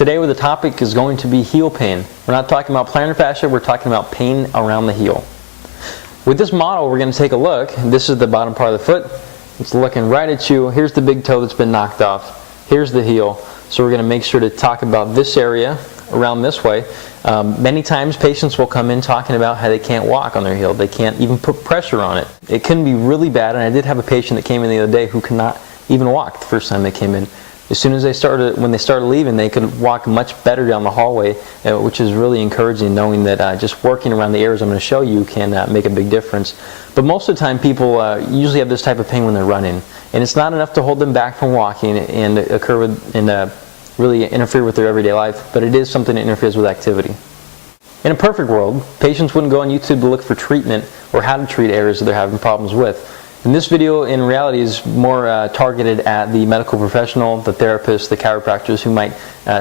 Today the topic is going to be heel pain. We're not talking about plantar fascia, we're talking about pain around the heel. With this model, we're going to take a look. This is the bottom part of the foot. It's looking right at you. Here's the big toe that's been knocked off. Here's the heel. So we're going to make sure to talk about this area around this way. Many times patients will come in talking about how they can't walk on their heel. They can't even put pressure on it. It can be really bad, and I did have a patient that came in the other day who could not even walk the first time they came in. As soon as when they started leaving, they could walk much better down the hallway, which is really encouraging, knowing that just working around the areas I'm going to show you can make a big difference. But most of the time people usually have this type of pain when they're running, and it's not enough to hold them back from walking and really interfere with their everyday life, but it is something that interferes with activity. In a perfect world, patients wouldn't go on YouTube to look for treatment or how to treat areas that they're having problems with. And this video, in reality, is more targeted at the medical professional, the therapist, the chiropractors who might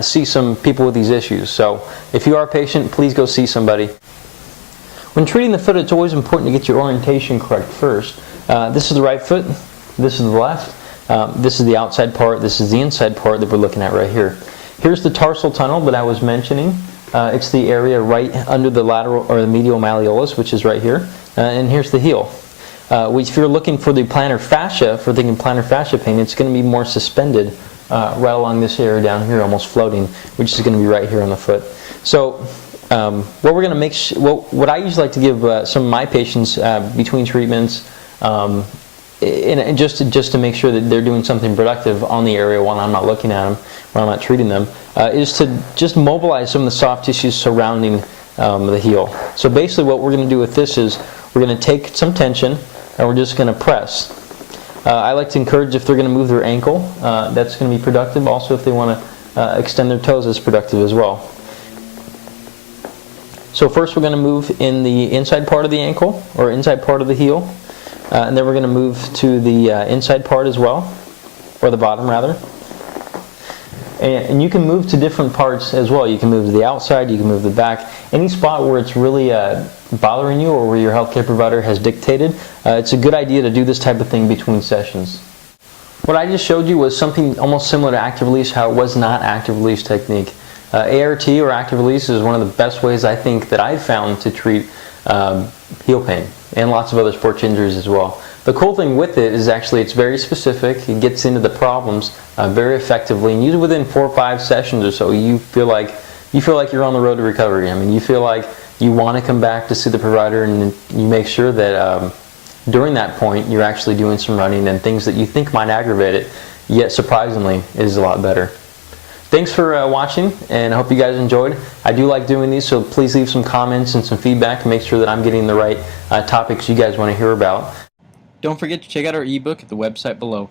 see some people with these issues. So if you are a patient, please go see somebody. When treating the foot, it's always important to get your orientation correct first. This is the right foot, this is the left, this is the outside part, this is the inside part that we're looking at right here. Here's the tarsal tunnel that I was mentioning. It's the area right under the lateral or the medial malleolus, which is right here, and here's the heel. If you're looking for the plantar fascia, for thinking plantar fascia pain, it's going to be more suspended right along this area down here, almost floating, which is going to be right here on the foot. So what we're going to what I usually like to give some of my patients between treatments, and just to make sure that they're doing something productive on the area while I'm not looking at them, while I'm not treating them, is to just mobilize some of the soft tissues surrounding the heel. So basically what we're going to do with this is we're going to take some tension and we're just going to press. I like to encourage, if they're going to move their ankle, that's going to be productive. Also, if they want to extend their toes, it's productive as well. So first we're going to move in the inside part of the ankle, or inside part of the heel, and then we're going to move to the inside part as well, or the bottom rather. And you can move to different parts as well. You can move to the outside, you can move to the back. Any spot where it's really bothering you or where your healthcare provider has dictated, it's a good idea to do this type of thing between sessions. What I just showed you was something almost similar to active release, how it was not active release technique. ART, or active release, is one of the best ways I think that I've found to treat heel pain and lots of other sports injuries as well. The cool thing with it is actually it's very specific. It gets into the problems very effectively, and usually within 4 or 5 sessions or so, you feel like you're on the road to recovery. I mean, you feel like you want to come back to see the provider, and you make sure that during that point you're actually doing some running and things that you think might aggravate it, yet surprisingly it is a lot better. Thanks for watching, and I hope you guys enjoyed. I do like doing these, so please leave some comments and some feedback and make sure that I'm getting the right topics you guys want to hear about. Don't forget to check out our ebook at the website below.